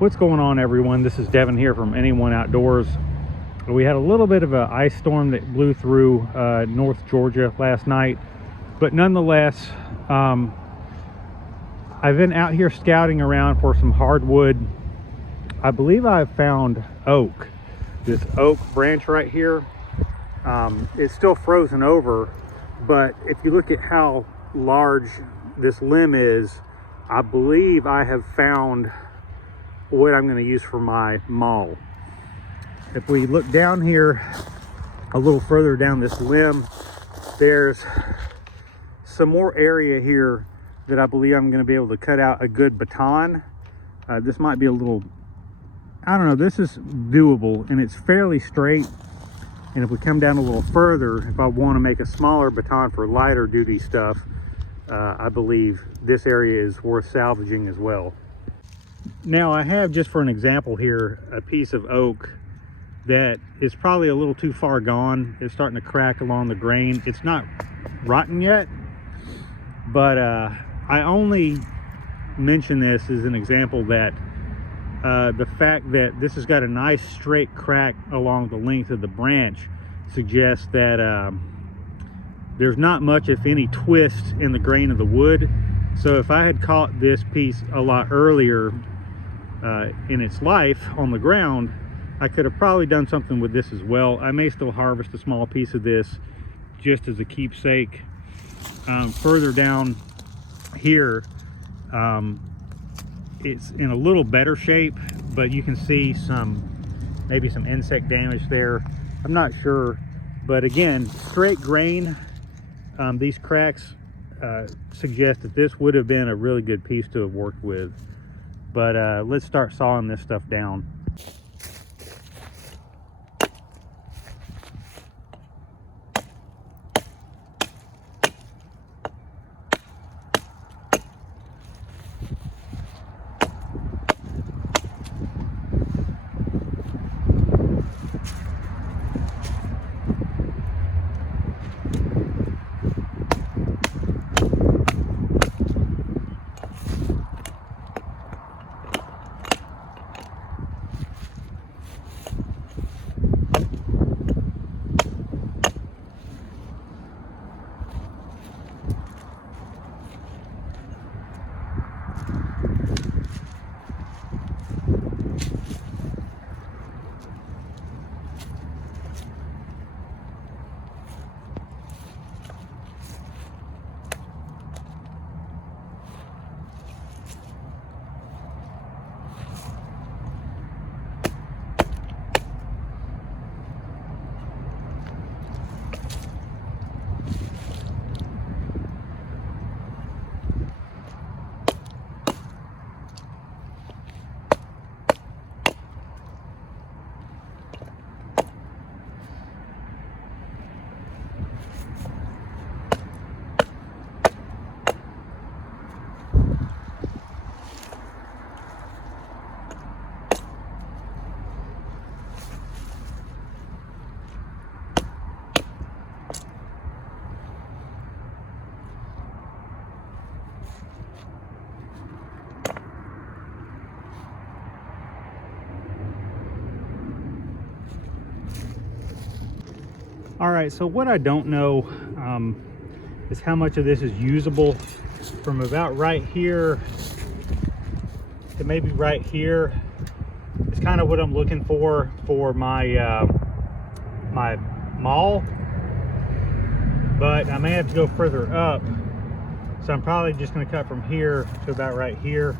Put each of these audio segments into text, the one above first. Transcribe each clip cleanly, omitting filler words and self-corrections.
What's going on, everyone? This is Devin here from Anyone Outdoors. We had a little bit of an ice storm that blew through North Georgia last night, but nonetheless, I've been out here scouting around for some hardwood. I believe I've found oak. This oak branch right here, it's still frozen over, but if you look at how large this limb is, I believe I have found what I'm going to use for my maul. If we look down here a little further down this limb, there's some more area here that I believe I'm going to be able to cut out a good baton. This might be a little, I don't know, this is doable and it's fairly straight. And if we come down a little further, if I want to make a smaller baton for lighter duty stuff, I believe this area is worth salvaging as well. Now I have, just for an example here, a piece of oak that is probably a little too far gone. It's starting to crack along the grain. It's not rotten yet, but I only mention this as an example that the fact that this has got a nice straight crack along the length of the branch suggests that there's not much, if any, twist in the grain of the wood. So if I had caught this piece a lot earlier in its life on the ground, I could have probably done something with this as well. I may still harvest a small piece of this just as a keepsake. Further down here, it's in a little better shape, but you can see maybe some insect damage there. I'm not sure, but again, straight grain, these cracks suggest that this would have been a really good piece to have worked with. But let's start sawing this stuff down. All right, so what I don't know is how much of this is usable. From about right here to maybe right here is kind of what I'm looking for my my maul, but I may have to go further up, so I'm probably just going to cut from here to about right here.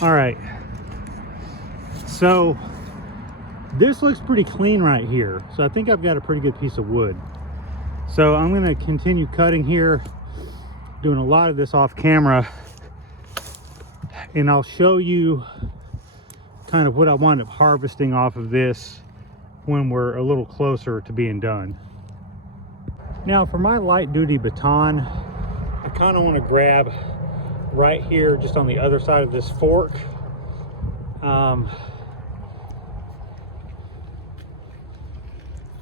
All right, so This looks pretty clean right here, so I think I've got a pretty good piece of wood. So I'm going to continue cutting here, doing a lot of this off camera, and I'll show you kind of what I wind up harvesting off of this when we're a little closer to being done. Now for my light duty baton, I kind of want to grab right here just on the other side of this fork.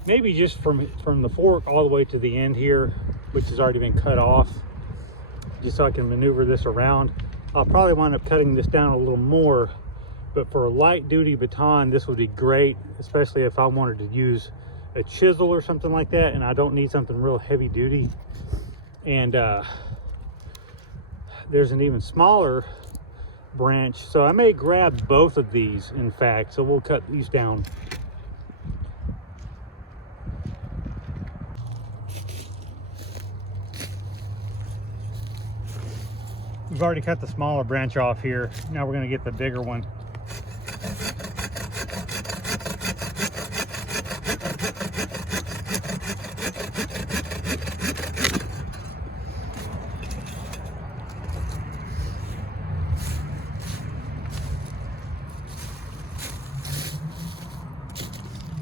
Maybe just from the fork all the way to the end here, which has already been cut off, just so I can maneuver this around. I'll probably wind up cutting this down a little more, but for a light duty baton, this would be great, especially if I wanted to use a chisel or something like that, and I don't need something real heavy duty. And there's an even smaller branch, so I may grab both of these, in fact, so we'll cut these down. We've already cut the smaller branch off here. Now we're going to get the bigger one.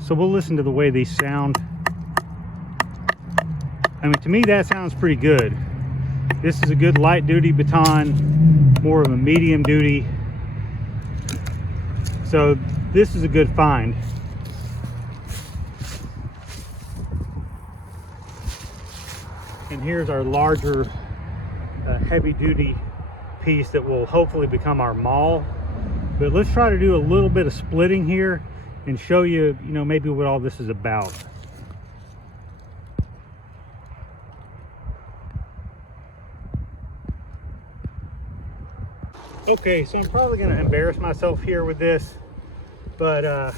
So we'll listen to the way these sound. I mean, to me that sounds pretty good. This is a good light duty baton, more of a medium duty. So this is a good find. And here's our larger heavy duty piece that will hopefully become our maul. But let's try to do a little bit of splitting here and show you, maybe what all this is about. Okay, so I'm probably going to embarrass myself here with this, but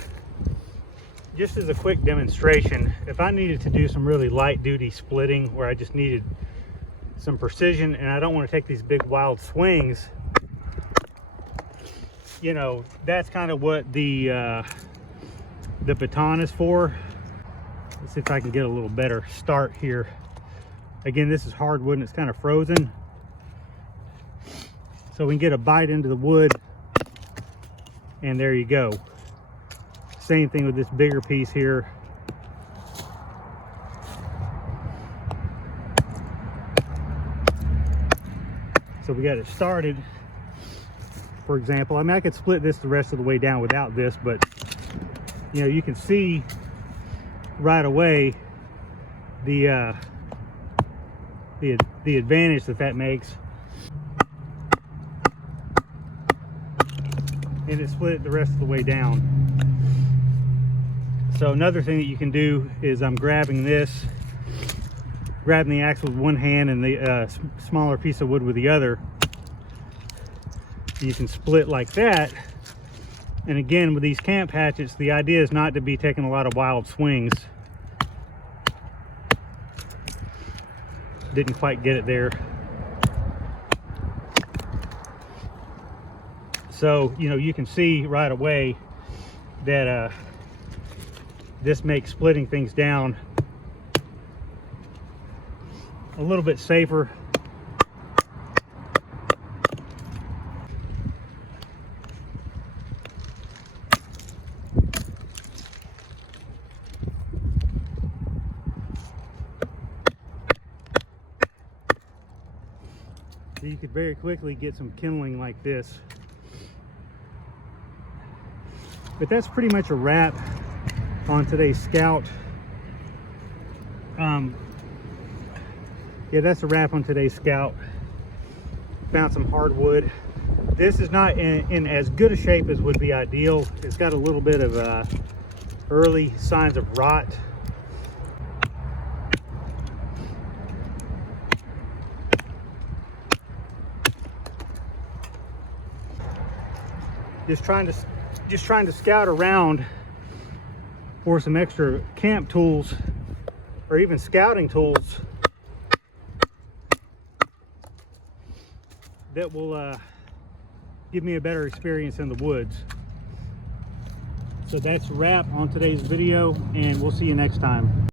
just as a quick demonstration, if I needed to do some really light duty splitting where I just needed some precision and I don't want to take these big wild swings, that's kind of what the baton is for. Let's see if I can get a little better start here. Again, this is hardwood and it's kind of frozen, so we can get a bite into the wood, and there you go. Same thing with this bigger piece here. So we got it started. For example, I mean, I could split this the rest of the way down without this, but you can see right away the advantage that makes. And it split it the rest of the way down. So another thing that you can do is I'm grabbing the axe with one hand and the smaller piece of wood with the other. You can split like that. And again, with these camp hatchets, the idea is not to be taking a lot of wild swings. Didn't quite get it there. So, you can see right away that this makes splitting things down a little bit safer. So you could very quickly get some kindling like this. But that's pretty much a wrap on today's Scout. Yeah, that's a wrap on today's Scout. Found some hardwood. This is not in as good a shape as would be ideal. It's got a little bit of early signs of rot. Just trying to scout around for some extra camp tools or even scouting tools that will give me a better experience in the woods. So that's a wrap on today's video, and we'll see you next time.